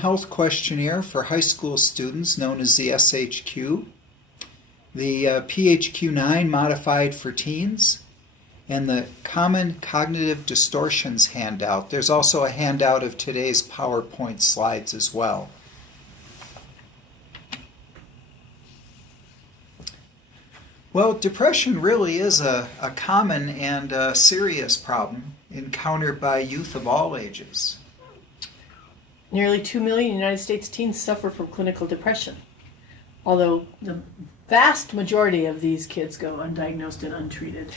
Health Questionnaire for high school students, known as the SHQ, the PHQ-9 modified for teens, and the Common Cognitive Distortions handout. There's also a handout of today's PowerPoint slides as well. Well, depression really is a common and serious problem encountered by youth of all ages. Nearly 2 million United States teens suffer from clinical depression, although the vast majority of these kids go undiagnosed and untreated.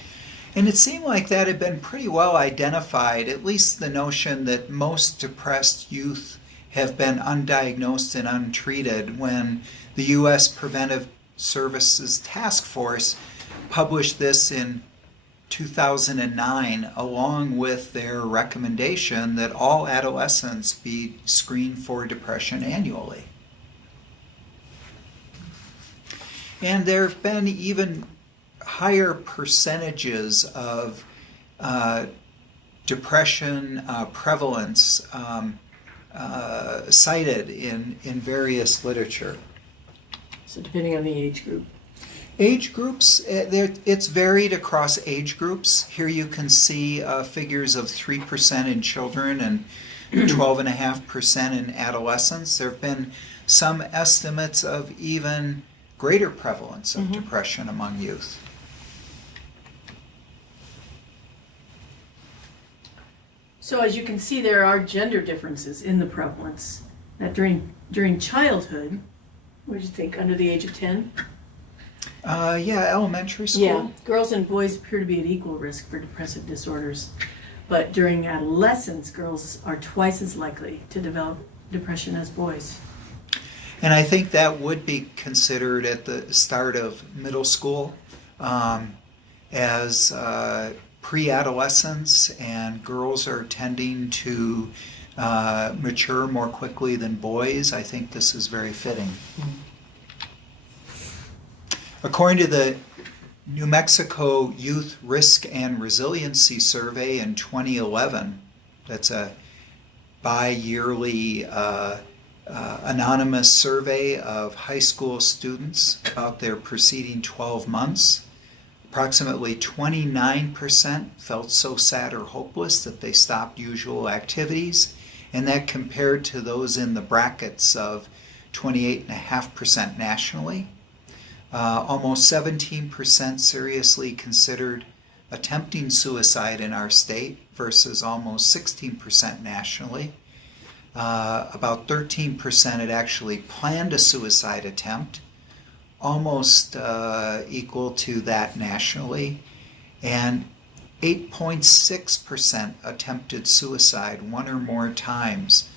And it seemed like that had been pretty well identified, at least the notion that most depressed youth have been undiagnosed and untreated when the U.S. Preventive Services Task Force published this in 2009, along with their recommendation that all adolescents be screened for depression annually. And there have been even higher percentages of depression prevalence cited in various literature. So depending on the age group. Age groups, it's varied across age groups. Here you can see figures of 3% in children and 12.5% in adolescents. There have been some estimates of even greater prevalence of depression among youth. So as you can see, there are gender differences in the prevalence. That during childhood, what did you think, under the age of 10? Yeah, elementary school. Yeah, girls and boys appear to be at equal risk for depressive disorders. But during adolescence, girls are twice as likely to develop depression as boys. And I think that would be considered at the start of middle school as pre-adolescence, and girls are tending to mature more quickly than boys. I think this is very fitting. According to the New Mexico Youth Risk and Resiliency Survey in 2011, that's a bi-yearly anonymous survey of high school students about their preceding 12 months, approximately 29% felt so sad or hopeless that they stopped usual activities, and that compared to those in the brackets of 28.5% nationally. Almost 17% seriously considered attempting suicide in our state versus almost 16% nationally. About 13% had actually planned a suicide attempt, almost equal to that nationally. And 8.6% attempted suicide one or more times,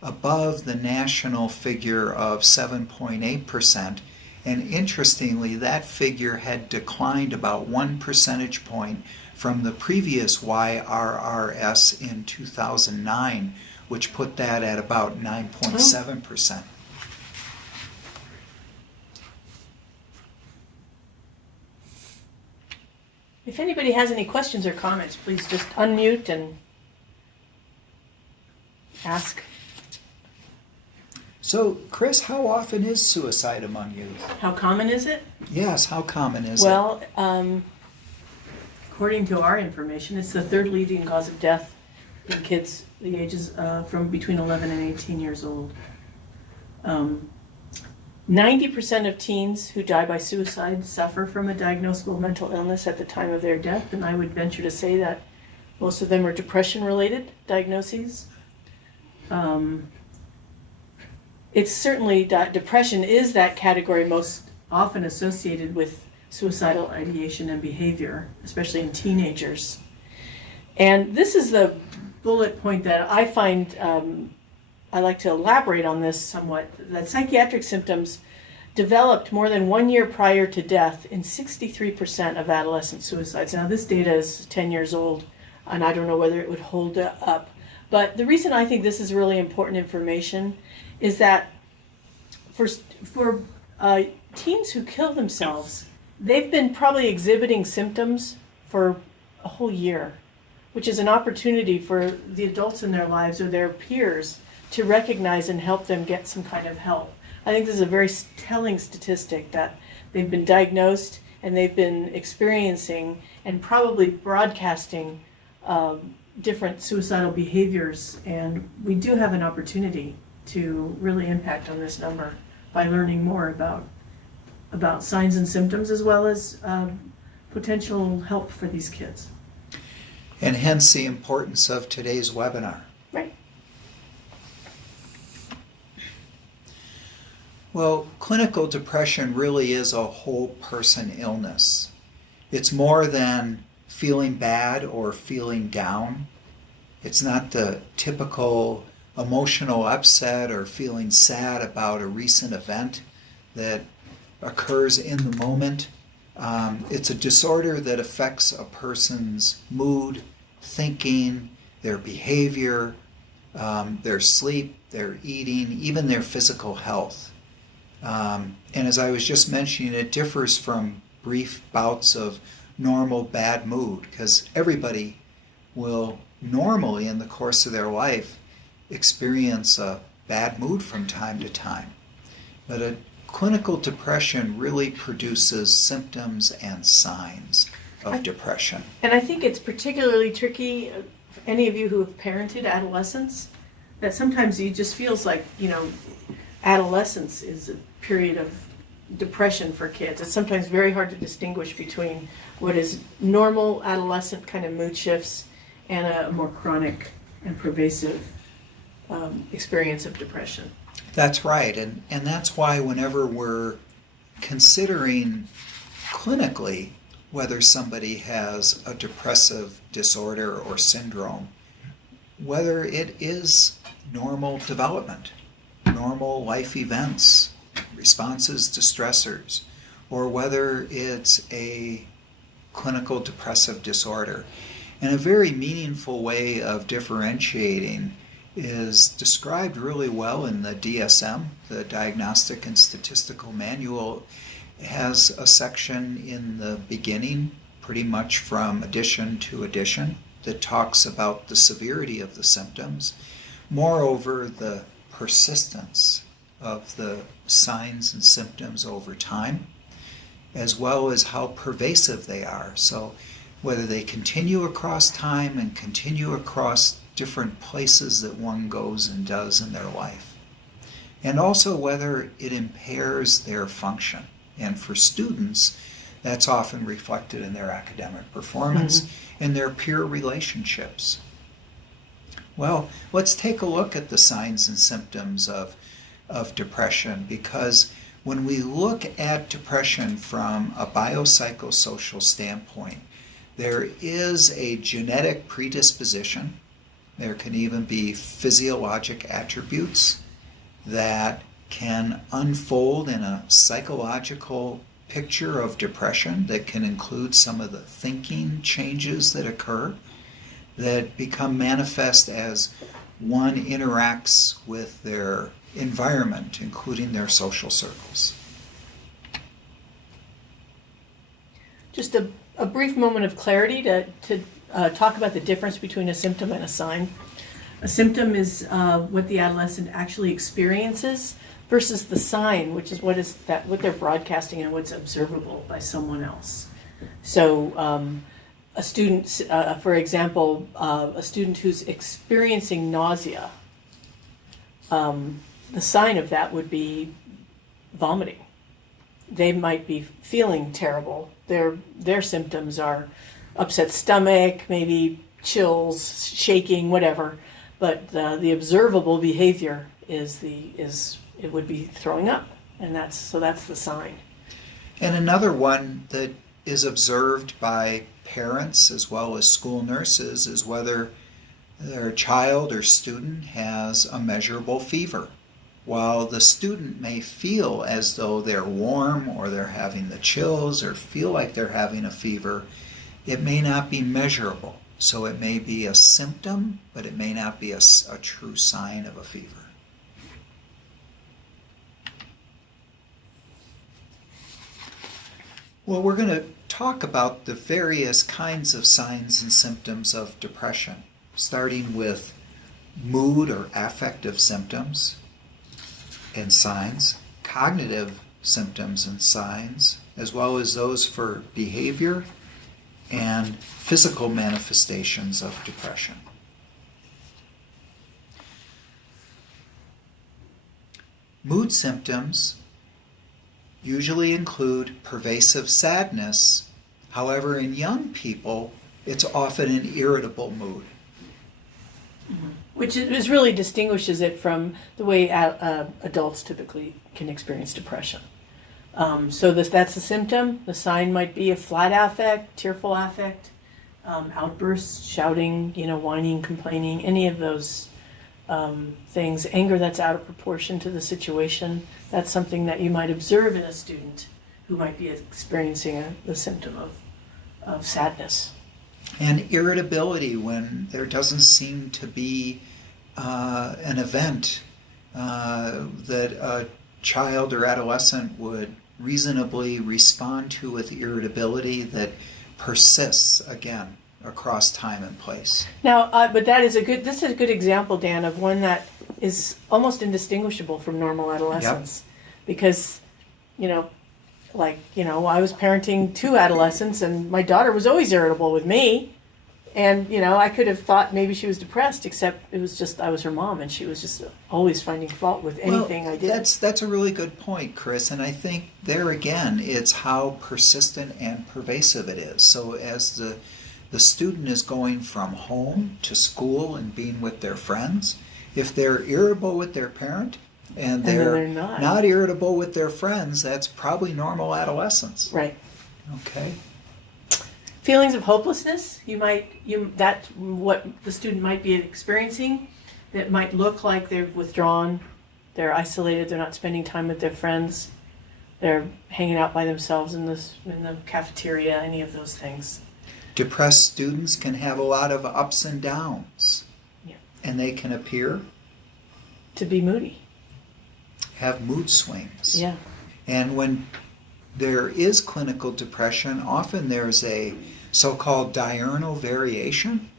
above the national figure of 7.8%. And interestingly, that figure had declined about 1 percentage point from the previous YRRS in 2009, which put that at about 9.7%. If anybody has any questions or comments, please just unmute and ask. So, Chris, how often is suicide among youth? How common is it? Yes, how common is it? Well, according to our information, it's the third leading cause of death in kids the ages from between 11 and 18 years old. 90% of teens who die by suicide suffer from a diagnosable mental illness at the time of their death, and I would venture to say that most of them are depression-related diagnoses. It's certainly, depression is that category most often associated with suicidal ideation and behavior, especially in teenagers. And this is the bullet point that I find, I like to elaborate on this somewhat, that psychiatric symptoms developed more than 1 year prior to death in 63% of adolescent suicides. Now this data is 10 years old, and I don't know whether it would hold up. But the reason I think this is really important information is that for teens who kill themselves, they've been probably exhibiting symptoms for a whole year, which is an opportunity for the adults in their lives or their peers to recognize and help them get some kind of help. I think this is a very telling statistic that they've been diagnosed and they've been experiencing and probably broadcasting different suicidal behaviors, and we do have an opportunity to really impact on this number by learning more about signs and symptoms as well as potential help for these kids. And hence the importance of today's webinar. Right. Well, clinical depression really is a whole person illness. It's more than feeling bad or feeling down. It's not the typical emotional upset or feeling sad about a recent event that occurs in the moment. It's a disorder that affects a person's mood, thinking, their behavior, their sleep, their eating, even their physical health. And as I was just mentioning, it differs from brief bouts of normal bad mood, because everybody will normally in the course of their life experience a bad mood from time to time. But a clinical depression really produces symptoms and signs of depression. And I think it's particularly tricky, any of you who have parented adolescents, that sometimes it just feels like, adolescence is a period of depression for kids. It's sometimes very hard to distinguish between what is normal adolescent kind of mood shifts and a more chronic and pervasive experience of depression. That's right, and that's why whenever we're considering clinically whether somebody has a depressive disorder or syndrome, whether it is normal development, normal life events, responses to stressors, or whether it's a clinical depressive disorder. And a very meaningful way of differentiating is described really well in the DSM, the Diagnostic and Statistical Manual. It has a section in the beginning, pretty much from addition to addition, that talks about the severity of the symptoms. Moreover, the persistence of the signs and symptoms over time, as well as how pervasive they are. So whether they continue across time and continue across different places that one goes and does in their life. And also whether it impairs their function. And for students, that's often reflected in their academic performance and their peer relationships. Well, let's take a look at the signs and symptoms of depression, because when we look at depression from a biopsychosocial standpoint, there is a genetic predisposition. There can even be physiologic attributes that can unfold in a psychological picture of depression that can include some of the thinking changes that occur that become manifest as one interacts with their environment, including their social circles. Just a brief moment of clarity to talk about the difference between a symptom and a sign. A symptom is what the adolescent actually experiences versus the sign, which is what they're broadcasting and what's observable by someone else. So a student, for example, a student who's experiencing nausea, the sign of that would be vomiting. They might be feeling terrible. Their symptoms are upset stomach, maybe chills, shaking, whatever. But the observable behavior it would be throwing up, and that's the sign. And another one that is observed by parents as well as school nurses is whether their child or student has a measurable fever. While the student may feel as though they're warm or they're having the chills or feel like they're having a fever, it may not be measurable. So it may be a symptom, but it may not be a true sign of a fever. Well, we're going to talk about the various kinds of signs and symptoms of depression, starting with mood or affective symptoms and signs, cognitive symptoms and signs, as well as those for behavior and physical manifestations of depression. Mood symptoms usually include pervasive sadness. However, in young people, it's often an irritable mood. Which really distinguishes it from the way adults typically can experience depression. So that's the symptom. The sign might be a flat affect, tearful affect, outbursts, shouting, whining, complaining, any of those things. Anger that's out of proportion to the situation. That's something that you might observe in a student who might be experiencing the symptom of sadness. And irritability when there doesn't seem to be an event that a child or adolescent would reasonably respond to with irritability that persists again across time and place. Now, but this is a good example, Dan, of one that is almost indistinguishable from normal adolescence. Yep. Because, I was parenting 2 adolescents and my daughter was always irritable with me. And, I could have thought maybe she was depressed, except it was just, I was her mom and she was just always finding fault with anything I did. That's a really good point, Chris. And I think there again, it's how persistent and pervasive it is. So as the student is going from home to school and being with their friends, if they're irritable with their parent and they're not irritable with their friends, that's probably normal adolescence. Right. Okay. Feelings of hopelessness, that's what the student might be experiencing. That might look like they're withdrawn, they're isolated, they're not spending time with their friends, they're hanging out by themselves in the cafeteria, any of those things. Depressed students can have a lot of ups and downs. Yeah. And they can appear to be moody. Have mood swings. Yeah. And when there is clinical depression, often there's a so-called diurnal variation,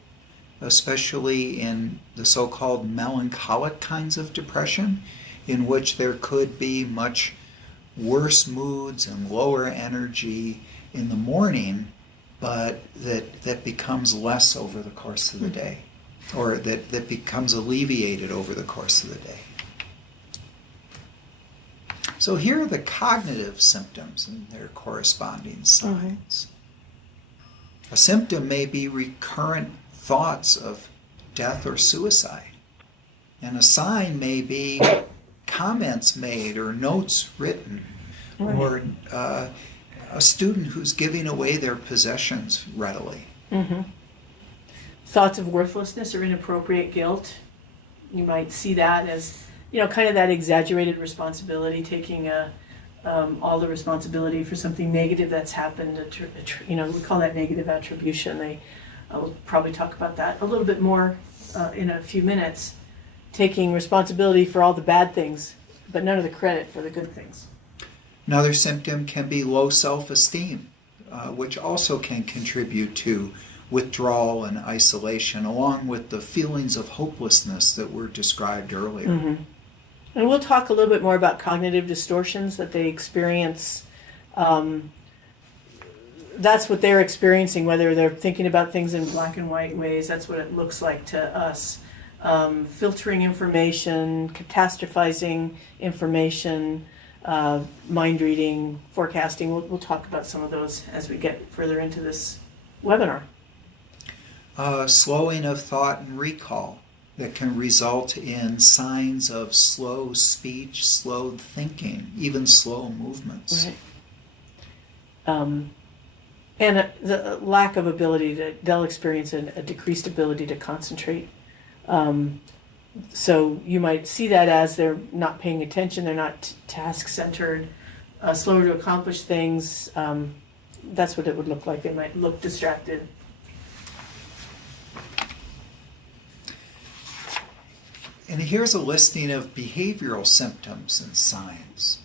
especially in the so-called melancholic kinds of depression, in which there could be much worse moods and lower energy in the morning, but that becomes less over the course of the day, or that becomes alleviated over the course of the day. So here are the cognitive symptoms and their corresponding signs. A symptom may be recurrent thoughts of death or suicide. And a sign may be comments made or notes written, or a student who's giving away their possessions readily. Mm-hmm. Thoughts of worthlessness or inappropriate guilt. You might see that as kind of that exaggerated responsibility, taking all the responsibility for something negative that's happened. We call that negative attribution. We'll probably talk about that a little bit more in a few minutes. Taking responsibility for all the bad things, but none of the credit for the good things. Another symptom can be low self-esteem, which also can contribute to withdrawal and isolation, along with the feelings of hopelessness that were described earlier. Mm-hmm. And we'll talk a little bit more about cognitive distortions that they experience. That's what they're experiencing, whether they're thinking about things in black and white ways. That's what it looks like to us. Filtering information, catastrophizing information, mind reading, forecasting. We'll talk about some of those as we get further into this webinar. Slowing of thought and recall that can result in signs of slow speech, slow thinking, even slow movements. Right. And the lack of ability they'll experience a decreased ability to concentrate. So you might see that as they're not paying attention, they're not task-centered, slower to accomplish things. That's what it would look like. They might look distracted. And here's a listing of behavioral symptoms and signs,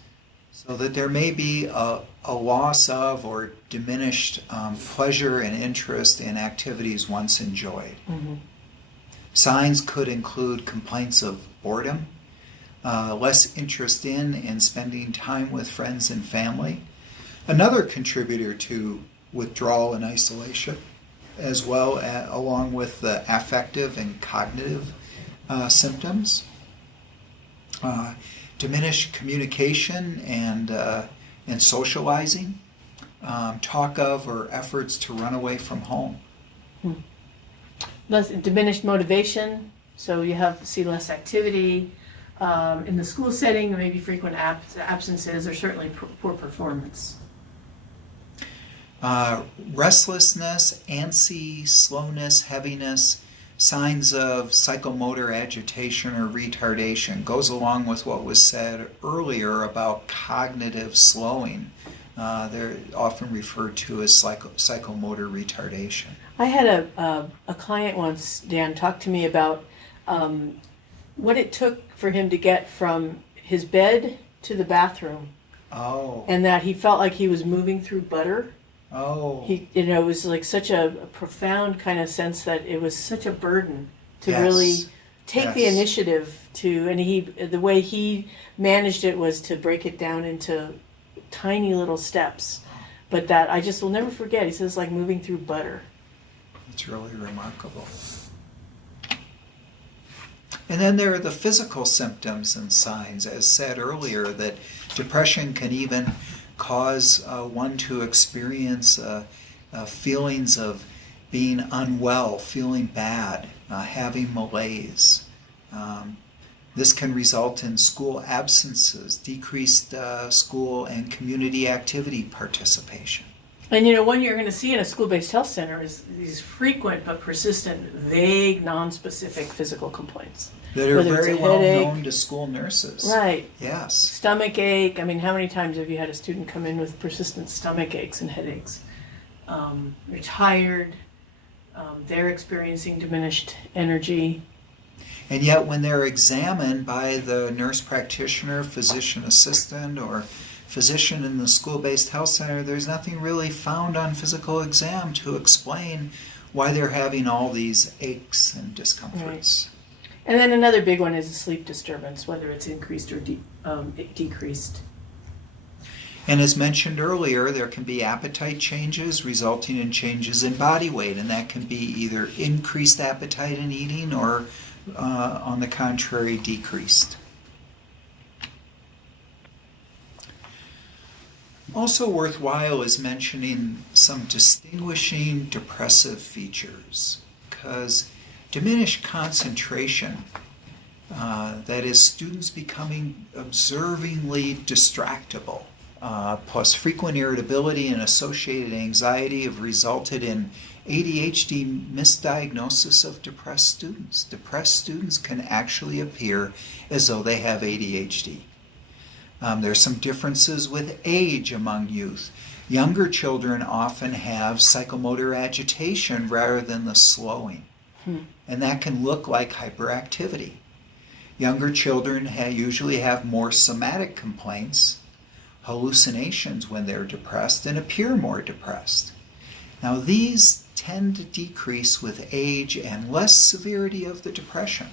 so that there may be a loss of or diminished pleasure and interest in activities once enjoyed. Mm-hmm. Signs could include complaints of boredom, less interest in and spending time with friends and family. Another contributor to withdrawal and isolation, as well along with the affective and cognitive symptoms. Diminished communication and socializing. Talk of or efforts to run away from home. Less diminished motivation, so you see less activity in the school setting, maybe frequent absences, or certainly poor performance. Restlessness, antsy, slowness, heaviness, signs of psychomotor agitation or retardation goes along with what was said earlier about cognitive slowing. They're often referred to as psychomotor retardation. I had a client once, Dan, talk to me about what it took for him to get from his bed to the bathroom. Oh. And that he felt like he was moving through butter. Oh. It was like such a profound kind of sense that it was such a burden to Yes. really take the Yes. initiative to, and the way he managed it was to break it down into tiny little steps. But that I just will never forget. He says like moving through butter. It's really remarkable. And then there are the physical symptoms and signs, as said earlier, that depression can even cause one to experience feelings of being unwell, feeling bad, having malaise. This can result in school absences, decreased school and community activity participation. And one you're going to see in a school-based health center is these frequent but persistent, vague, non-specific physical complaints. That are Whether it's very a well headache. known to school nurses. Right. Yes. Stomach ache. I mean, how many times have you had a student come in with persistent stomach aches and headaches? They're tired. They're experiencing diminished energy. And yet when they're examined by the nurse practitioner, physician assistant, or physician in the school-based health center, there's nothing really found on physical exam to explain why they're having all these aches and discomforts. Right. And then another big one is a sleep disturbance, whether it's increased or decreased. And as mentioned earlier, there can be appetite changes resulting in changes in body weight, and that can be either increased appetite in eating or, on the contrary, decreased. Also worthwhile is mentioning some distinguishing depressive features, because diminished concentration, that is, students becoming observingly distractible, plus frequent irritability and associated anxiety have resulted in ADHD misdiagnosis of depressed students. Depressed students can actually appear as though they have ADHD. There are some differences with age among youth. Younger children often have psychomotor agitation rather than the slowing. And that can look like hyperactivity. Younger children usually have more somatic complaints, hallucinations when they're depressed, and appear more depressed. Now these tend to decrease with age and less severity of the depression.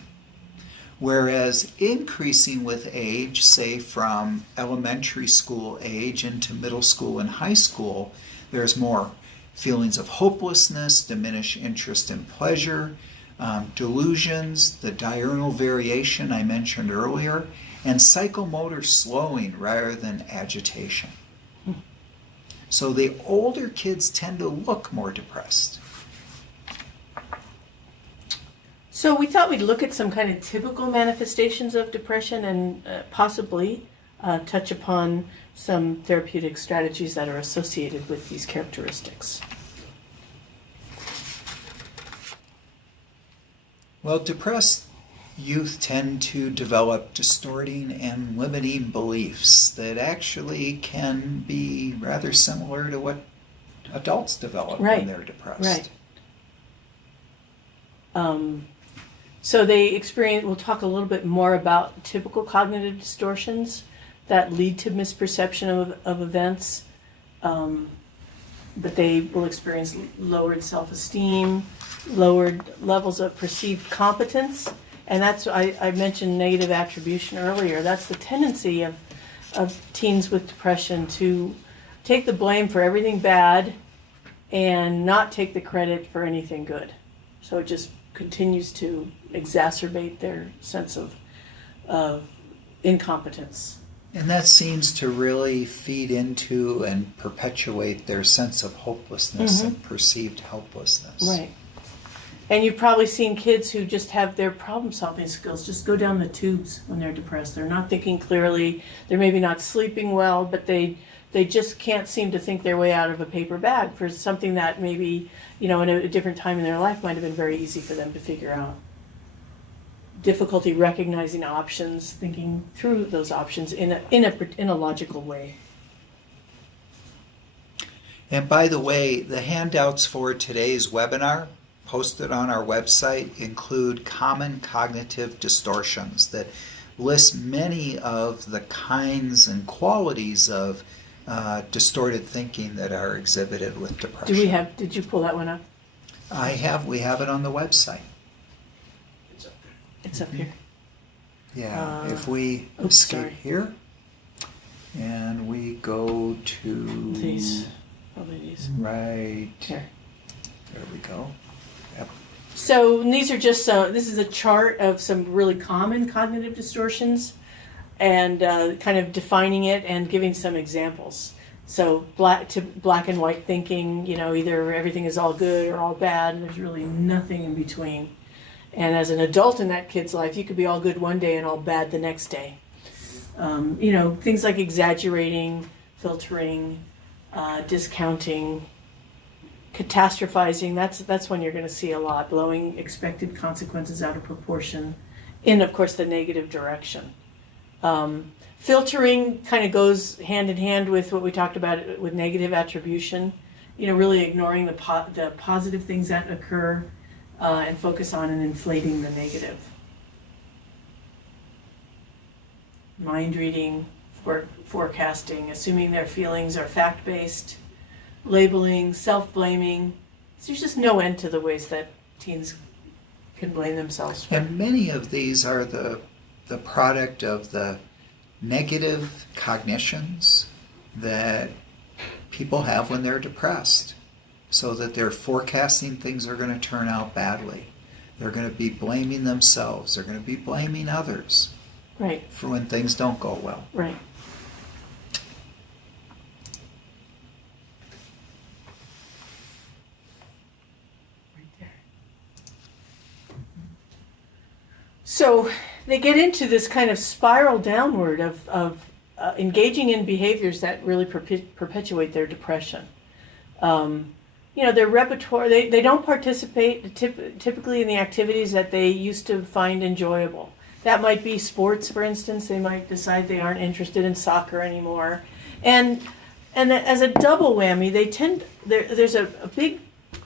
Whereas increasing with age, say from elementary school age into middle school and high school, there's more feelings of hopelessness, diminished interest and pleasure, delusions, the diurnal variation I mentioned earlier, and psychomotor slowing rather than agitation. So the older kids tend to look more depressed. So we thought we'd look at some kind of typical manifestations of depression and possibly touch upon some therapeutic strategies that are associated with these characteristics. Well, depressed youth tend to develop distorting and limiting beliefs that actually can be rather similar to what adults develop when they're depressed. Right. So they experience, we'll talk a little bit more about typical cognitive distortions that lead to misperception of events. but they will experience lowered self-esteem, lowered levels of perceived competence. And that's, I mentioned negative attribution earlier. That's the tendency of teens with depression to take the blame for everything bad and not take the credit for anything good. So it just continues to exacerbate their sense of incompetence. And that seems to really feed into and perpetuate their sense of hopelessness and perceived helplessness. Right. And you've probably seen kids who just have their problem-solving skills just go down the tubes when they're depressed. They're not thinking clearly. They're maybe not sleeping well, but they just can't seem to think their way out of a paper bag for something that maybe, in a different time in their life might have been very easy for them to figure out. Difficulty recognizing options, thinking through those options in a logical way. And by the way, the handouts for today's webinar posted on our website include common cognitive distortions that list many of the kinds and qualities of distorted thinking that are exhibited with depression. Did you pull that one up? We have it on the website. It's up here. Yeah, if we skip here and we go to these, probably these. Right Here. There we go. Yep. So these are just this is a chart of some really common cognitive distortions, and kind of defining it and giving some examples. So black and white thinking, either everything is all good or all bad, and there's really nothing in between. And as an adult in that kid's life, you could be all good one day and all bad the next day. Things like exaggerating, filtering, discounting, catastrophizing. That's when you're going to see a lot. Blowing expected consequences out of proportion in, of course, the negative direction. Filtering kind of goes hand in hand with what we talked about with negative attribution. Really ignoring the positive things that occur and focus on and inflating the negative. Mind reading, forecasting, assuming their feelings are fact-based, labeling, self-blaming. There's just no end to the ways that teens can blame themselves for. And many of these are the product of the negative cognitions that people have when they're depressed, so that they're forecasting things are going to turn out badly. They're going to be blaming themselves. They're going to be blaming others. Right. For when things don't go well. Right. So they get into this kind of spiral downward of engaging in behaviors that really perpetuate their depression. Their repertoire, they don't participate typically in the activities that they used to find enjoyable. That might be sports, for instance. They might decide they aren't interested in soccer anymore. And as a double whammy, there's a big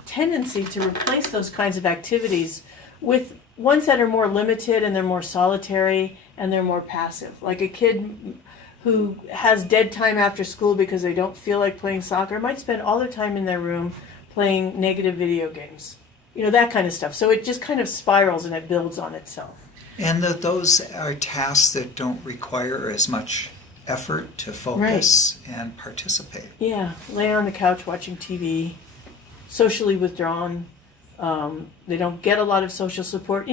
tendency to replace those kinds of activities with ones that are more limited, and they're more solitary, and they're more passive. Like a kid who has dead time after school because they don't feel like playing soccer might spend all their time in their room playing negative video games. That kind of stuff. So it just kind of spirals and it builds on itself. And those are tasks that don't require as much effort to focus and participate. Yeah, laying on the couch watching TV, socially withdrawn. They don't get a lot of social support.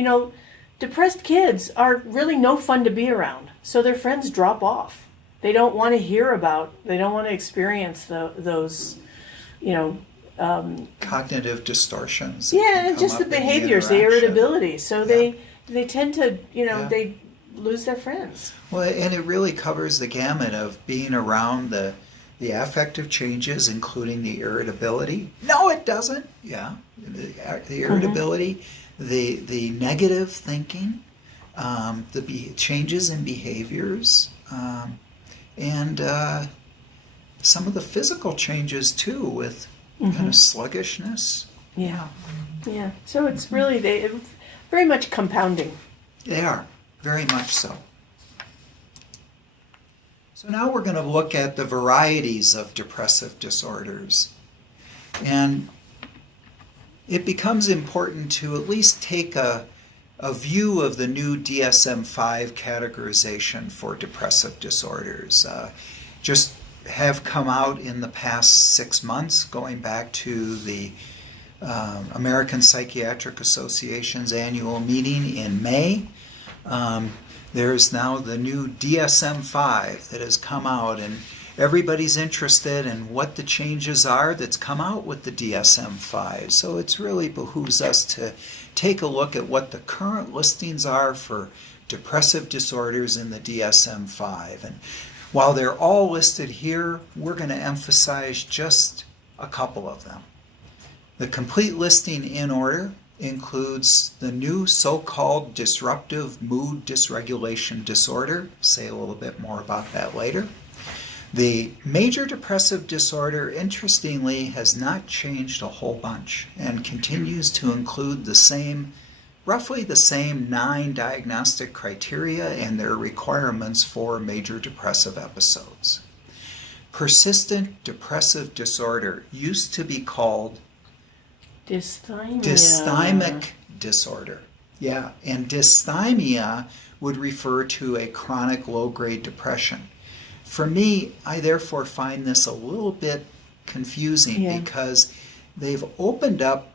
Depressed kids are really no fun to be around, so their friends drop off. They don't want to they don't want to experience those, cognitive distortions. Yeah, and just the behaviors, the irritability. So they tend to, they lose their friends. Well, and it really covers the gamut of being around the affective changes, including the irritability. No, it doesn't. Yeah, the irritability, the negative thinking, the changes in behaviors, and some of the physical changes too, with kind of sluggishness. Yeah. So it's really very much compounding. They are, very much so. So now we're going to look at the varieties of depressive disorders. And it becomes important to at least take a view of the new DSM-5 categorization for depressive disorders. Just have come out in the past 6 months, going back to the American Psychiatric Association's annual meeting in May. There's now the new DSM-5 that has come out, and everybody's interested in what the changes are that's come out with the DSM-5. So it's really behooves us to take a look at what the current listings are for depressive disorders in the DSM-5. And while they're all listed here, we're going to emphasize just a couple of them. The complete listing in order includes the new so-called disruptive mood dysregulation disorder. Say a little bit more about that later. The major depressive disorder, interestingly, has not changed a whole bunch and continues to include the same, roughly the same 9 diagnostic criteria and their requirements for major depressive episodes. Persistent depressive disorder used to be called dysthymic disorder. Yeah, and dysthymia would refer to a chronic low-grade depression. For me, I therefore find this a little bit confusing because they've opened up,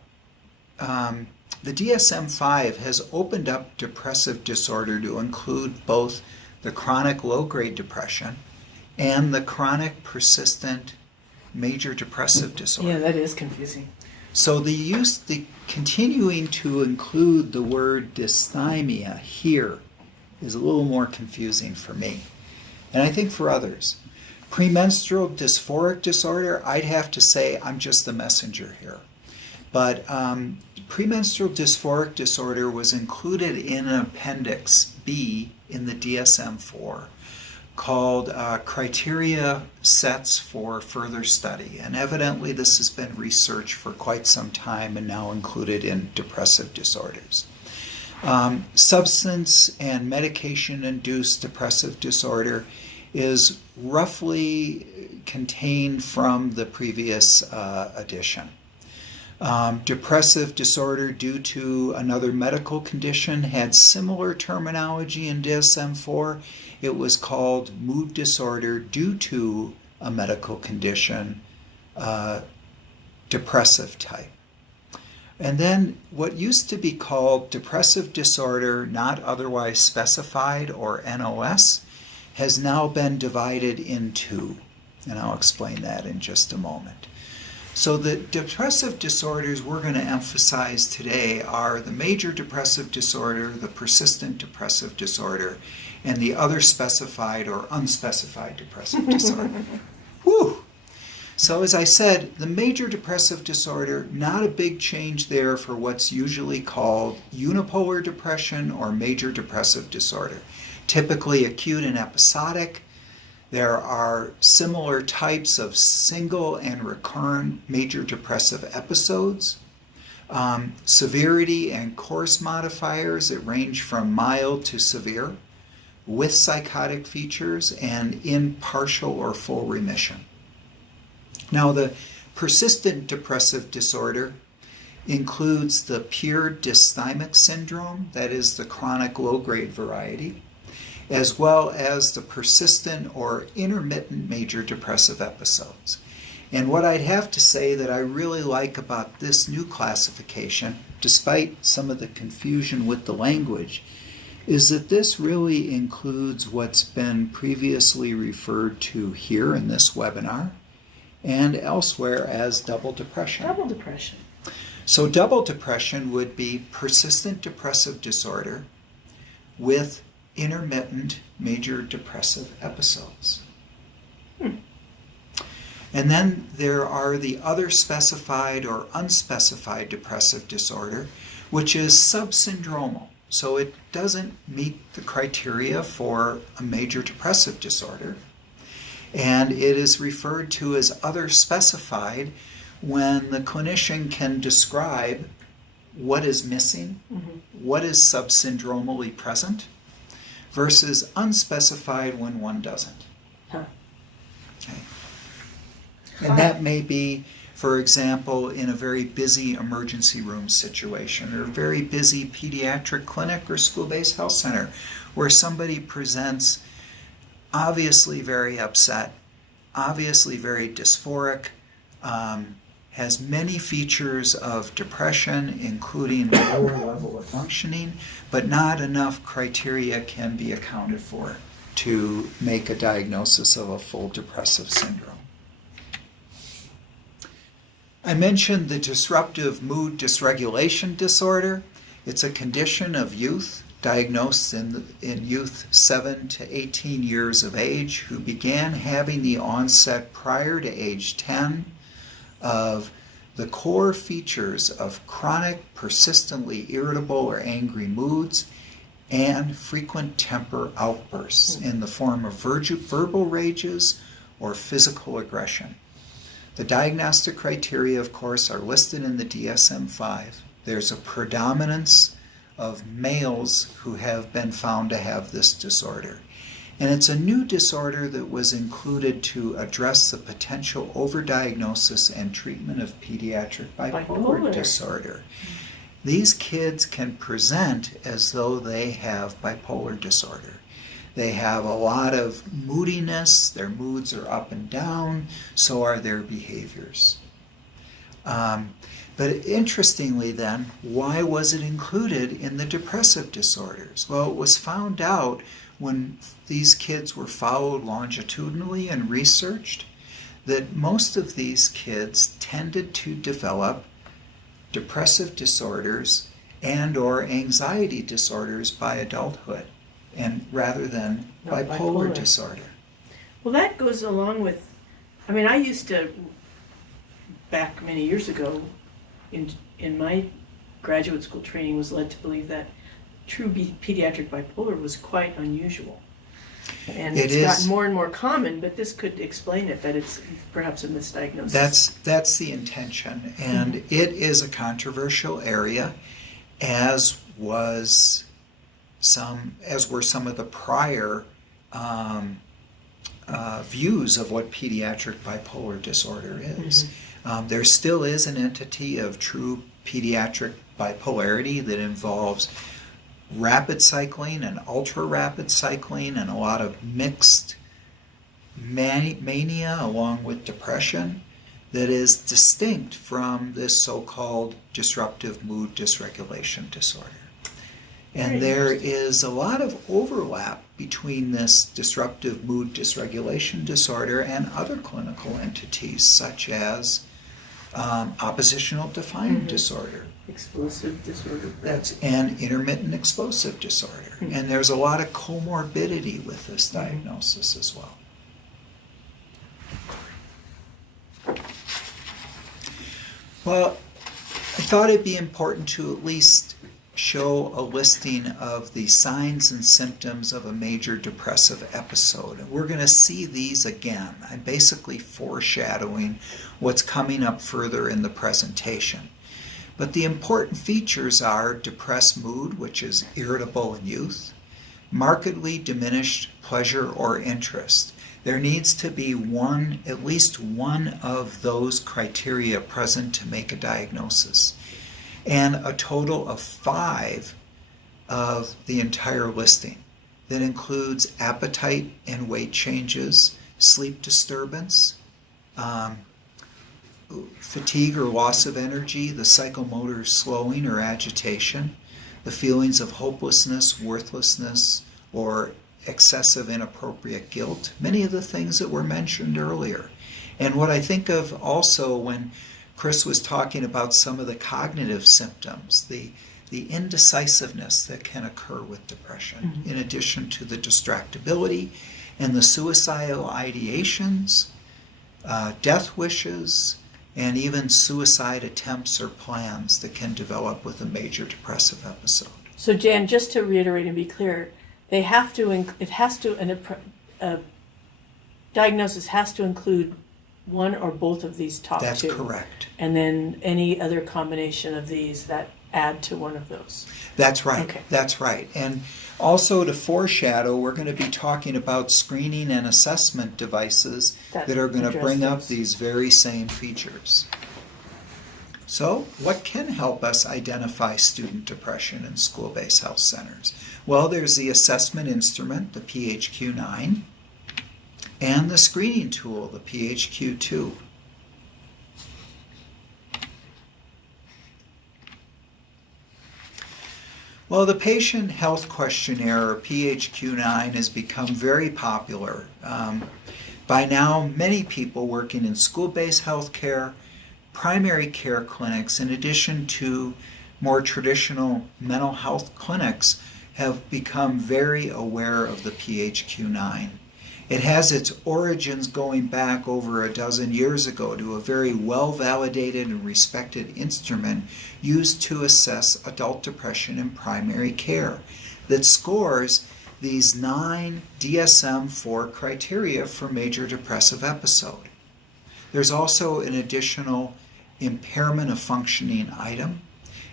the DSM-5 has opened up depressive disorder to include both the chronic low-grade depression and the chronic persistent major depressive disorder. Yeah, that is confusing. So the continuing to include the word dysthymia here is a little more confusing for me. And I think for others. Premenstrual dysphoric disorder, I'd have to say I'm just the messenger here. But premenstrual dysphoric disorder was included in an Appendix B in the DSM-4 called Criteria Sets for Further Study. And evidently this has been researched for quite some time and now included in depressive disorders. Substance and medication-induced depressive disorder is roughly contained from the previous edition. Depressive disorder due to another medical condition had similar terminology in DSM-4. It was called mood disorder due to a medical condition, depressive type. And then what used to be called depressive disorder not otherwise specified, or NOS, has now been divided in 2. And I'll explain that in just a moment. So the depressive disorders we're going to emphasize today are the major depressive disorder, the persistent depressive disorder, and the other specified or unspecified depressive disorder. Woo! So as I said, the major depressive disorder, not a big change there for what's usually called unipolar depression or major depressive disorder. Typically acute and episodic. There are similar types of single and recurrent major depressive episodes. Severity and course modifiers that range from mild to severe, with psychotic features and in partial or full remission. Now, the persistent depressive disorder includes the pure dysthymic syndrome, that is the chronic low-grade variety, as well as the persistent or intermittent major depressive episodes. And what I'd have to say that I really like about this new classification, despite some of the confusion with the language, is that this really includes what's been previously referred to here in this webinar and elsewhere as double depression. Double depression. So double depression would be persistent depressive disorder with intermittent major depressive episodes. And then there are the other specified or unspecified depressive disorder, which is subsyndromal. So it doesn't meet the criteria for a major depressive disorder. And it is referred to as other specified when the clinician can describe what is missing, what is subsyndromally present, versus unspecified when one doesn't. Huh. Okay. And that may be For example, in a very busy emergency room situation or a very busy pediatric clinic or school-based health center where somebody presents obviously very upset, obviously very dysphoric, has many features of depression, including lower level of functioning, but not enough criteria can be accounted for to make a diagnosis of a full depressive syndrome. I mentioned the disruptive mood dysregulation disorder. It's a condition of youth diagnosed in youth 7 to 18 years of age who began having the onset prior to age 10 of the core features of chronic, persistently irritable or angry moods and frequent temper outbursts in the form of verbal rages or physical aggression. The diagnostic criteria, of course, are listed in the DSM-5. There's a predominance of males who have been found to have this disorder. And it's a new disorder that was included to address the potential overdiagnosis and treatment of pediatric bipolar disorder. These kids can present as though they have bipolar disorder. They have a lot of moodiness, their moods are up and down, so are their behaviors. But interestingly then, why was it included in the depressive disorders? Well, it was found out when these kids were followed longitudinally and researched that most of these kids tended to develop depressive disorders and or anxiety disorders by adulthood, and rather than bipolar disorder. Well, that goes along with, I used to, back many years ago, in my graduate school training, was led to believe that true pediatric bipolar was quite unusual. And it's gotten more and more common, but this could explain it, that it's perhaps a misdiagnosis. That's the intention, and it is a controversial area, as were some of the prior views of what pediatric bipolar disorder is. There still is an entity of true pediatric bipolarity that involves rapid cycling and ultra-rapid cycling and a lot of mixed mania along with depression that is distinct from this so-called disruptive mood dysregulation disorder. And there is a lot of overlap between this disruptive mood dysregulation disorder and other clinical entities such as oppositional defiant disorder. Explosive disorder. And intermittent explosive disorder. And there's a lot of comorbidity with this diagnosis as well. Well, I thought it'd be important to at least show a listing of the signs and symptoms of a major depressive episode. And we're going to see these again. I'm basically foreshadowing what's coming up further in the presentation. But the important features are depressed mood, which is irritable in youth, markedly diminished pleasure or interest. There needs to be at least one of those criteria present to make a diagnosis, and a total of 5 of the entire listing that includes appetite and weight changes, sleep disturbance, fatigue or loss of energy, the psychomotor slowing or agitation, the feelings of hopelessness, worthlessness, or excessive inappropriate guilt, many of the things that were mentioned earlier. And what I think of also when Chris was talking about some of the cognitive symptoms, the indecisiveness that can occur with depression, in addition to the distractibility and the suicidal ideations, death wishes, and even suicide attempts or plans that can develop with a major depressive episode. So Jan, just to reiterate and be clear, a diagnosis has to include one or both of these top 2. That's correct. And then any other combination of these that add to one of those. That's right. Okay. That's right. And also to foreshadow, we're going to be talking about screening and assessment devices that are going to bring up these very same features. So, what can help us identify student depression in school-based health centers? Well, there's the assessment instrument, the PHQ-9, and the screening tool, the PHQ-2. Well, the Patient Health Questionnaire, or PHQ-9, has become very popular. By now, many people working in school-based health care, primary care clinics, in addition to more traditional mental health clinics, have become very aware of the PHQ-9. It has its origins going back over a dozen years ago to a very well-validated and respected instrument used to assess adult depression in primary care that scores these 9 DSM-4 criteria for major depressive episode. There's also an additional impairment of functioning item.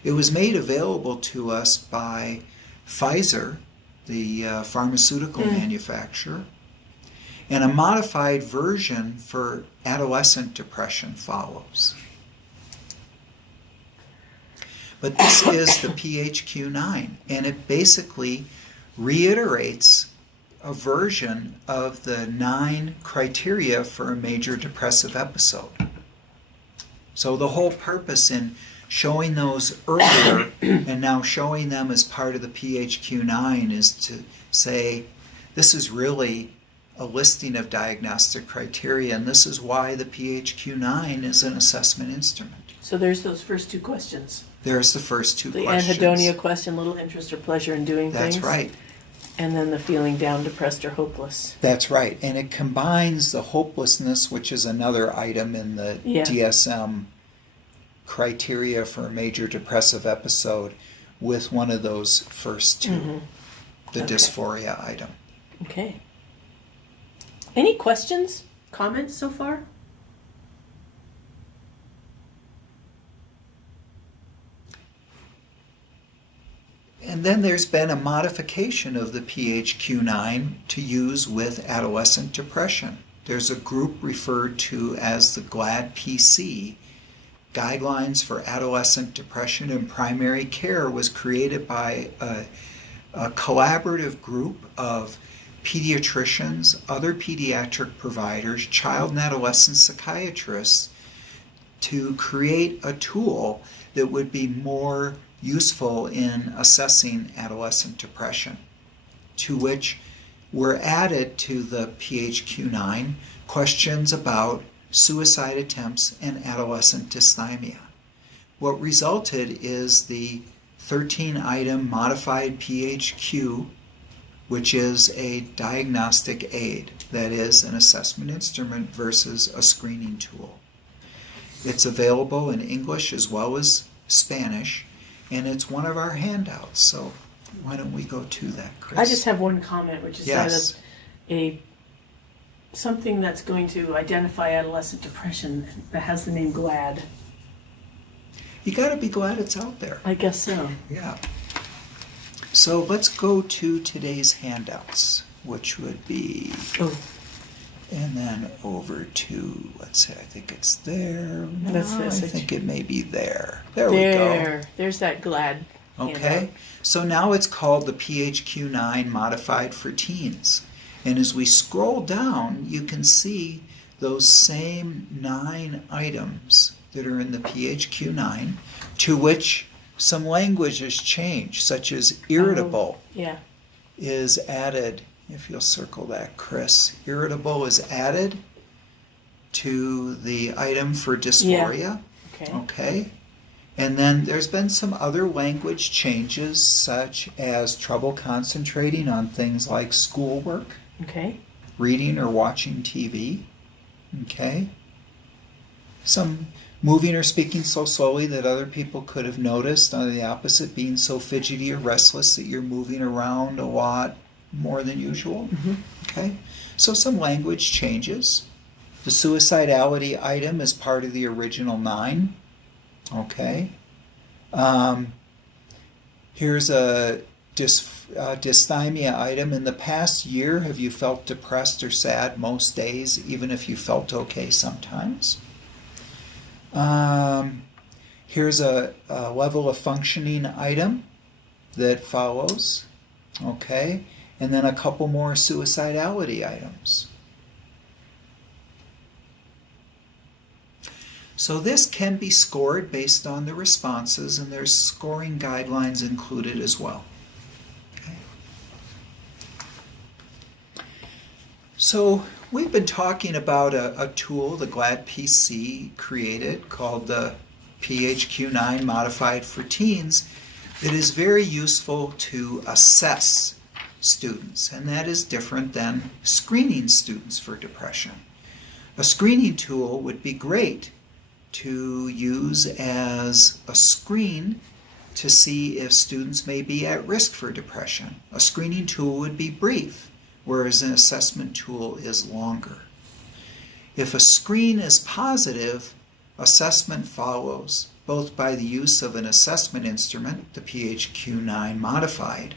It was made available to us by Pfizer, the pharmaceutical manufacturer, and a modified version for adolescent depression follows. But this is the PHQ-9, and it basically reiterates a version of the 9 criteria for a major depressive episode. So the whole purpose in showing those earlier and now showing them as part of the PHQ-9 is to say, this is really a listing of diagnostic criteria, and this is why the PHQ-9 is an assessment instrument. So there's those first 2 questions. There's the first 2 The questions. anhedonia question, little interest or pleasure in doing things. That's right. And then the feeling down, depressed, or hopeless. That's right. And it combines the hopelessness, which is another item in the DSM criteria for a major depressive episode, with one of those first 2, the dysphoria item. Okay. Any questions, comments so far? And then there's been a modification of the PHQ-9 to use with adolescent depression. There's a group referred to as the GLAD-PC. Guidelines for Adolescent Depression in Primary Care was created by a collaborative group of pediatricians, other pediatric providers, child and adolescent psychiatrists, to create a tool that would be more useful in assessing adolescent depression, to which were added to the PHQ-9 questions about suicide attempts and adolescent dysthymia. What resulted is the 13-item modified PHQ, which is a diagnostic aid, that is, an assessment instrument versus a screening tool. It's available in English as well as Spanish, and it's one of our handouts, so why don't we go to that, Chris? I just have one comment, which is that something that's going to identify adolescent depression that has the name GLAD. You got to be glad it's out there. I guess so. Yeah. So let's go to today's handouts, which would be, and then over to, let's see, I think it's there. No, That's this. I think it may be there. There we go. There's that GLAD. Okay. handout. So now it's called the PHQ-9 Modified for Teens. And as we scroll down, you can see those same 9 items that are in the PHQ-9, to which some language has changed, such as irritable Yeah. is added. If you'll circle that, Chris. Irritable is added to the item for dysphoria. Okay. Okay. And then there's been some other language changes, such as trouble concentrating on things like schoolwork, Okay. reading or watching TV. Okay. Some moving or speaking so slowly that other people could have noticed. On the opposite, being so fidgety or restless that you're moving around a lot more than usual. Okay. So some language changes. The suicidality item is part of the original 9. Okay. Here's a dysthymia item. In the past year, have you felt depressed or sad most days, even if you felt okay sometimes? Here's a level of functioning item that follows, okay? And then a couple more suicidality items. So this can be scored based on the responses, and there's scoring guidelines included as well. Okay. So we've been talking about a tool the GLAD PC created called the PHQ-9 Modified for Teens that is very useful to assess students, and that is different than screening students for depression. A screening tool would be great to use as a screen to see if students may be at risk for depression. A screening tool would be brief, whereas an assessment tool is longer. If a screen is positive, assessment follows, both by the use of an assessment instrument, the PHQ-9 Modified,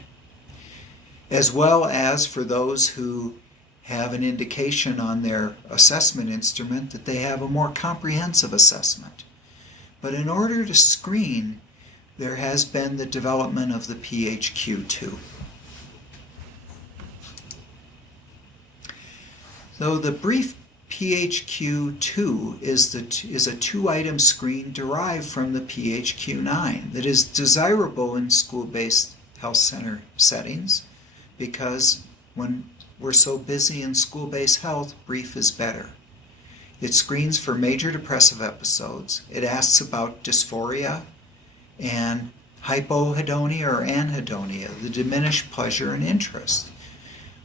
as well as for those who have an indication on their assessment instrument that they have a more comprehensive assessment. But in order to screen, there has been the development of the PHQ-2. So the brief PHQ-2 is a two-item screen derived from the PHQ-9 that is desirable in school-based health center settings because when we're so busy in school-based health, brief is better. It screens for major depressive episodes. It asks about dysphoria and hypohedonia or anhedonia, the diminished pleasure and interest.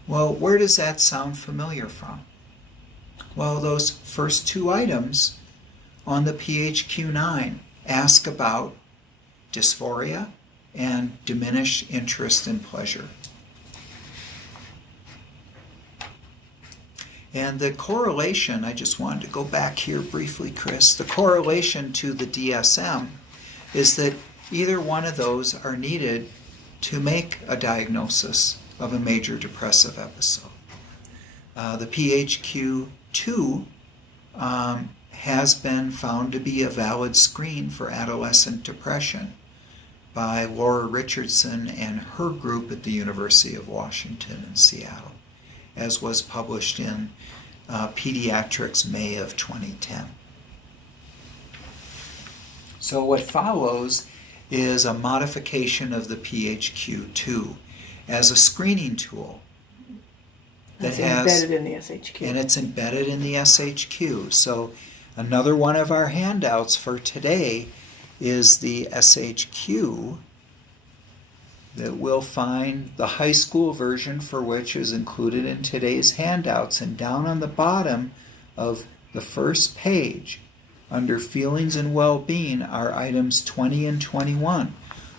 Well, where does that sound familiar from? Well, those first two items on the PHQ-9 ask about dysphoria and diminished interest and pleasure. And the correlation, I just wanted to go back here briefly, Chris, the correlation to the DSM is that either one of those are needed to make a diagnosis of a major depressive episode. The PHQ-2 has been found to be a valid screen for adolescent depression by Laura Richardson and her group at the University of Washington in Seattle, as was published in Pediatrics, May of 2010. So what follows is a modification of the PHQ-2 as a screening tool. That's embedded in the SHQ. And it's embedded in the SHQ. So another one of our handouts for today is the SHQ that we'll find the high school version for which is included in today's handouts. And down on the bottom of the first page, under Feelings and Well-Being, are items 20 and 21.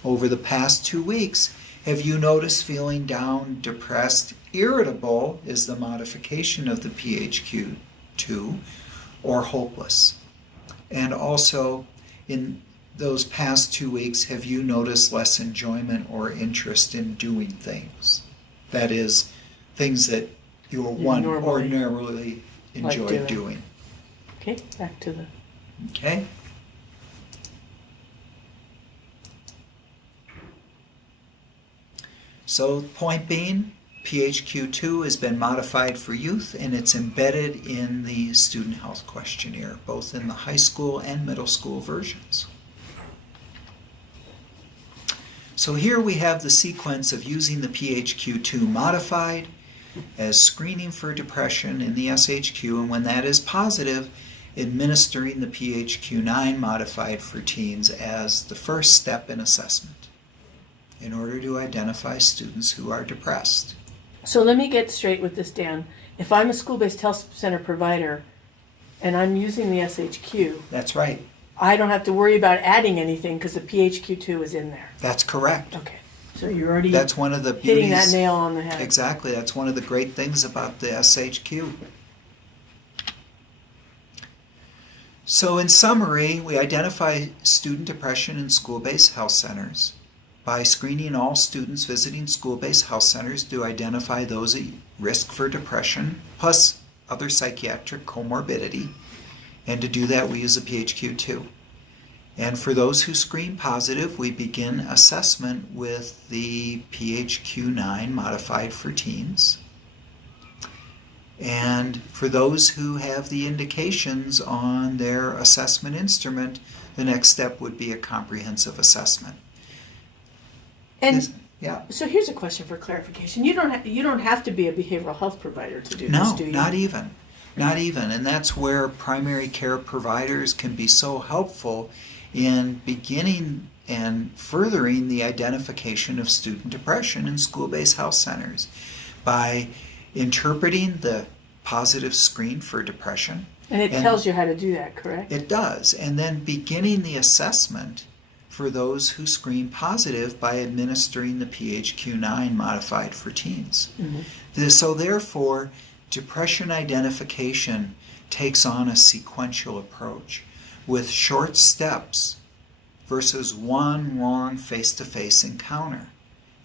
Over the past 2 weeks, have you noticed feeling down, depressed, irritable is the modification of the PHQ-2, or hopeless? And also, in those past 2 weeks, have you noticed less enjoyment or interest in doing things? That is, things that you ordinarily enjoy doing. Okay, back to the... Okay. So, point being, PHQ-2 has been modified for youth, and it's embedded in the student health questionnaire, both in the high school and middle school versions. So here we have the sequence of using the PHQ-2 modified as screening for depression in the SHQ, and when that is positive, administering the PHQ-9 modified for teens as the first step in assessment in order to identify students who are depressed. So let me get straight with this, Dan. If I'm a school-based health center provider and I'm using the SHQ, That's right. I don't have to worry about adding anything because the PHQ-2 is in there. That's correct. Okay. So you're already That's one of the hitting beauties. that nail on the head. Exactly. That's one of the great things about the SHQ. So in summary, we identify student depression in school-based health centers by screening all students visiting school-based health centers to identify those at risk for depression, plus other psychiatric comorbidity. And to do that, we use a PHQ-2. And for those who screen positive, we begin assessment with the PHQ-9 modified for teens. And for those who have the indications on their assessment instrument, the next step would be a comprehensive assessment. And yeah. so here's a question for clarification. You don't have to be a behavioral health provider to do this, do you? No, not even. Not even. And that's where primary care providers can be so helpful in beginning and furthering the identification of student depression in school-based health centers by interpreting the positive screen for depression. And it tells you how to do that, correct? It does. And then beginning the assessment for those who screen positive by administering the PHQ-9 modified for teens. Mm-hmm. So therefore, depression identification takes on a sequential approach with short steps versus one long face-to-face encounter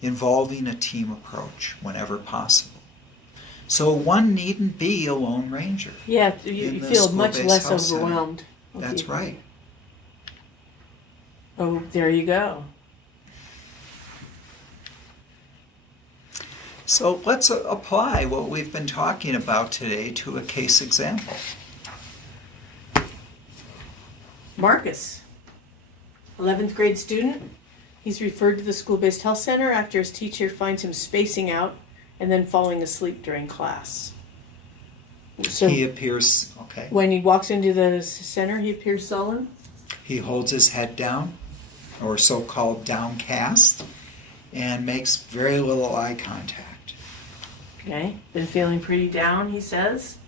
involving a team approach whenever possible. So one needn't be a lone ranger. Yeah, you feel much less overwhelmed. That's right. Oh, there you go. So let's apply what we've been talking about today to a case example. Marcus, 11th grade student. He's referred to the school-based health center after his teacher finds him spacing out and then falling asleep during class. So he appears, okay. When he walks into the center, he appears sullen? He holds his head down, or so-called downcast, and makes very little eye contact. Okay, been feeling pretty down, he says,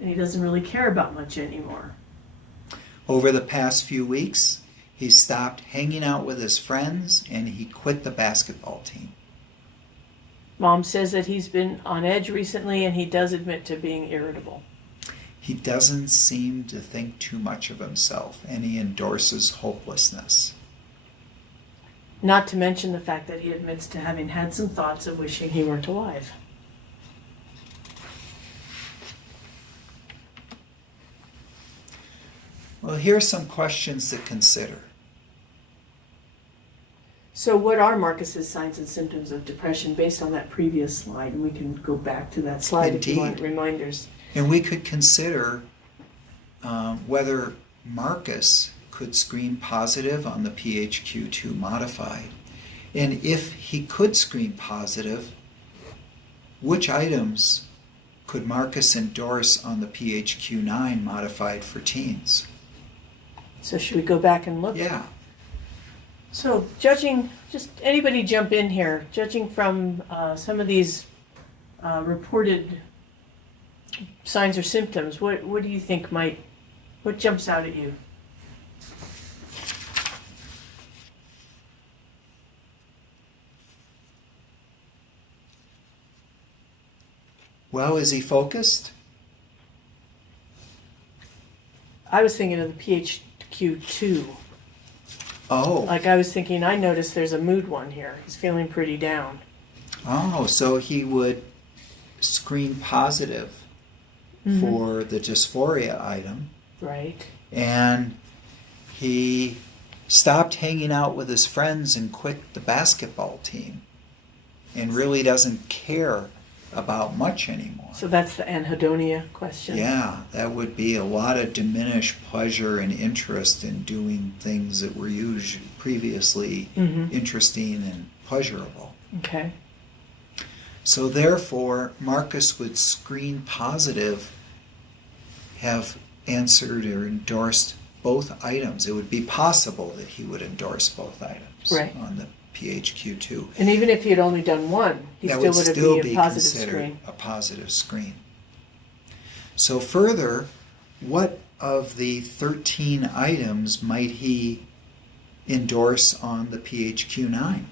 and he doesn't really care about much anymore. Over the past few weeks, he stopped hanging out with his friends and he quit the basketball team. Mom says that he's been on edge recently and he does admit to being irritable. He doesn't seem to think too much of himself and he endorses hopelessness. Not to mention the fact that he admits to having had some thoughts of wishing he weren't alive. Well, here are some questions to consider. So what are Marcus's signs and symptoms of depression based on that previous slide? And we can go back to that slide if you want reminders. And we could consider whether Marcus could screen positive on the PHQ-2 modified. And if he could screen positive, which items could Marcus endorse on the PHQ-9 modified for teens? So should we go back and look? Yeah. So judging, just anybody jump in here, judging from some of these reported signs or symptoms, what do you think what jumps out at you? Well, is he focused? I was thinking of the PHQ-2. Oh. Like I was thinking, I noticed there's a mood one here. He's feeling pretty down. Oh, so he would screen positive for the dysphoria item. Right. And he stopped hanging out with his friends and quit the basketball team and really doesn't care about much anymore. So that's the anhedonia question. Yeah, that would be a lot of diminished pleasure and interest in doing things that were usually previously interesting and pleasurable. Okay. So therefore, Marcus would screen positive, have answered or endorsed both items. It would be possible that he would endorse both items on the PHQ-2. And even if he had only done one, he that still would have be a positive considered screen. a positive screen. So further, what of the 13 items might he endorse on the PHQ-9?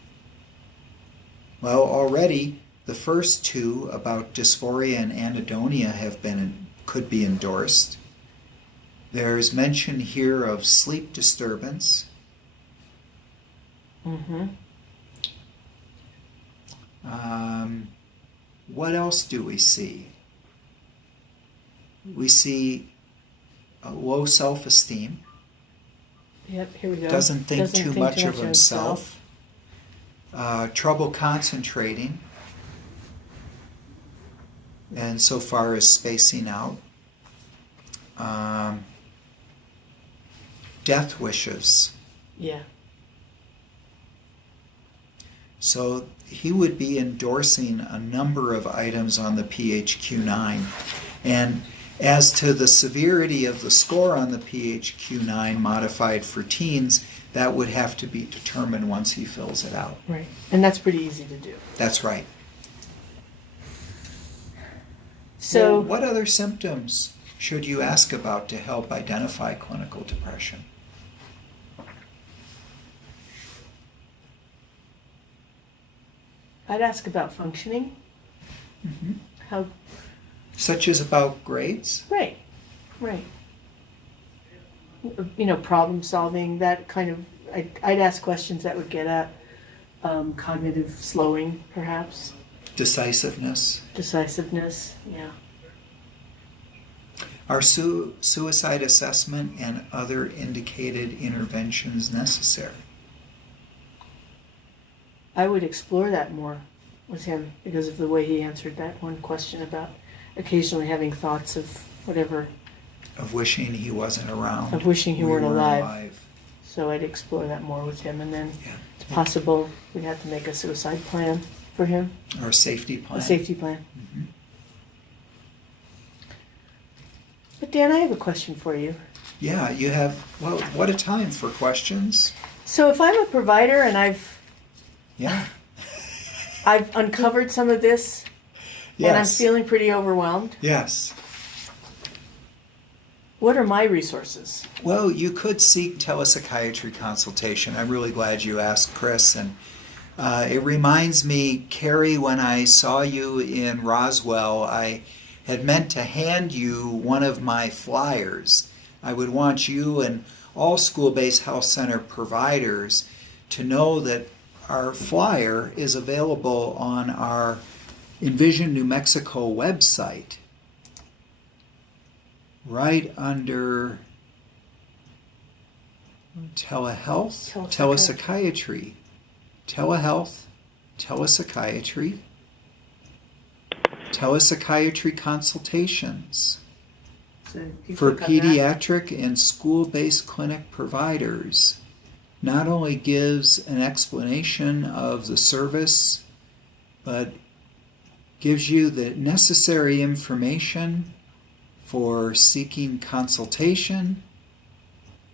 Well, already the first two about dysphoria and anhedonia could be endorsed. There's mention here of sleep disturbance. What else do we see? We see a low self-esteem. Yep, here we go. Doesn't think too much of himself. Trouble concentrating. And so far as spacing out. Death wishes. Yeah. So he would be endorsing a number of items on the PHQ-9. And as to the severity of the score on the PHQ-9 modified for teens, that would have to be determined once he fills it out. Right. And that's pretty easy to do. That's right. So, well, what other symptoms should you ask about to help identify clinical depression? I'd ask about functioning. Mm-hmm. How? Such as about grades? Right. Problem solving, that kind of, I'd ask questions that would get at cognitive slowing, perhaps. Decisiveness, yeah. Are suicide assessment and other indicated interventions necessary? I would explore that more with him because of the way he answered that one question about occasionally having thoughts of whatever. Of wishing he wasn't around. Of wishing he weren't were alive. So I'd explore that more with him, and then it's possible we'd have to make a suicide plan for him. Or a safety plan. A safety plan. Mm-hmm. But Dan, I have a question for you. Yeah, you have, well, what a time for questions. So if I'm a provider and I've Yeah. I've uncovered some of this, Yes. and I'm feeling pretty overwhelmed, Yes. what are my resources? Well, you could seek telepsychiatry consultation. I'm really glad you asked, Chris. And it reminds me, Carrie, when I saw you in Roswell, I had meant to hand you one of my flyers. I would want you and all school-based health center providers to know that our flyer is available on our Envision New Mexico website, right under telehealth, telepsychiatry, telehealth, telepsychiatry, telepsychiatry consultations So you for click on that. pediatric and school-based clinic providers. Not only gives an explanation of the service, but gives you the necessary information for seeking consultation.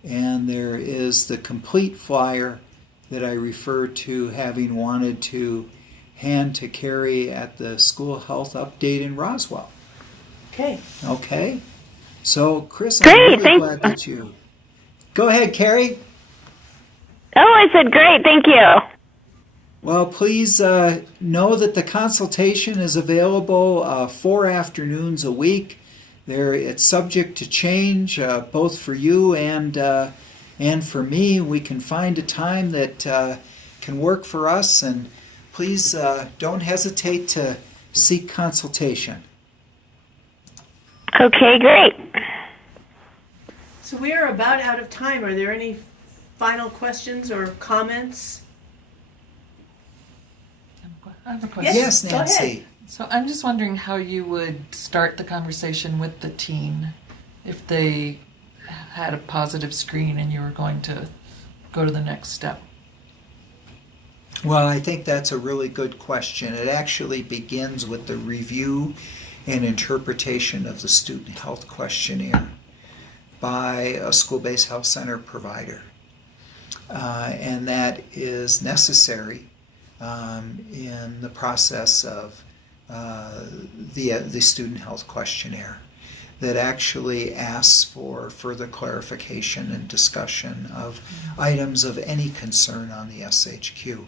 And there is the complete flyer that I referred to having wanted to hand to Carrie at the school health update in Roswell. Okay. Okay? So, Chris, Great, I'm really thank glad that you... Go ahead, Carrie. Oh, I said great, thank you. Well, please know that the consultation is available 4 afternoons a week. It's subject to change, both for you and for me. We can find a time that can work for us, and please don't hesitate to seek consultation. Okay, great. So we are about out of time. Are there any final questions or comments? I have a question. Yes, go Nancy. ahead. So I'm just wondering how you would start the conversation with the teen if they had a positive screen and you were going to go to the next step. Well, I think that's a really good question. It actually begins with the review and interpretation of the student health questionnaire by a school-based health center provider. And that is necessary in the process of the student health questionnaire that actually asks for further clarification and discussion of items of any concern on the SHQ.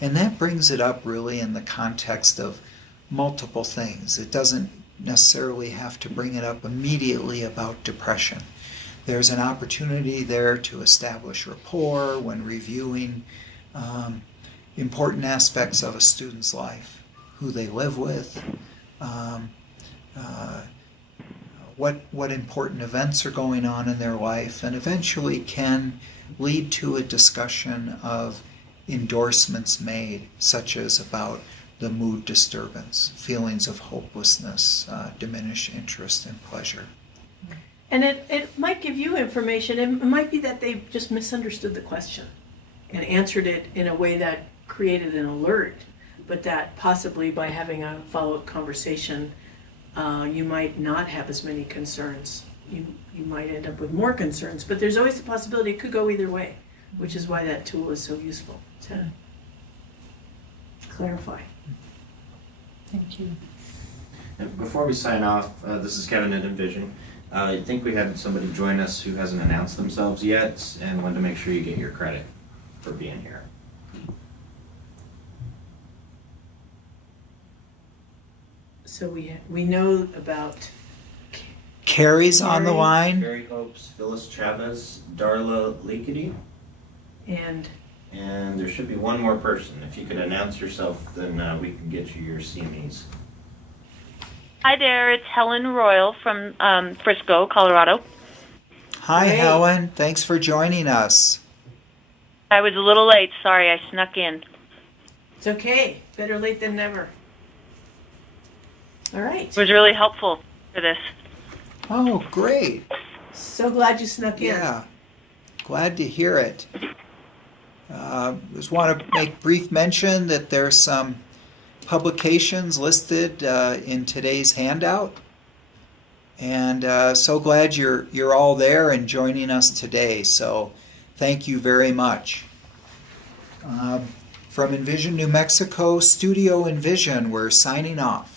And that brings it up really in the context of multiple things. It doesn't necessarily have to bring it up immediately about depression. There's an opportunity there to establish rapport when reviewing important aspects of a student's life, who they live with, what important events are going on in their life, and eventually can lead to a discussion of endorsements made, such as about the mood disturbance, feelings of hopelessness, diminished interest and pleasure. And it might give you information. It might be that they just misunderstood the question and answered it in a way that created an alert, but that possibly by having a follow-up conversation, you might not have as many concerns. You might end up with more concerns, but there's always the possibility it could go either way, which is why that tool is so useful to clarify. Thank you. And before we sign off, this is Kevin at Envision. I think we had somebody join us who hasn't announced themselves yet, and wanted to make sure you get your credit for being here. So we know about Carrie's on the Carrie. line. Carrie Hopes, Phyllis Chavez, Darla Leakity, and and there should be one more person. If you could announce yourself, then we can get you your CMEs. Hi there, it's Helen Royal from Frisco, Colorado. Hi, Great. Helen. Thanks for joining us. I was a little late, sorry, I snuck in. it's okay. Better late than never. All right. It was really helpful for this. Oh, great. So glad you snuck in. Yeah. Glad to hear it. Just want to make brief mention that there's some publications listed in today's handout. And so glad you're all there and joining us today. So thank you very much. From Envision, New Mexico, Studio Envision, we're signing off.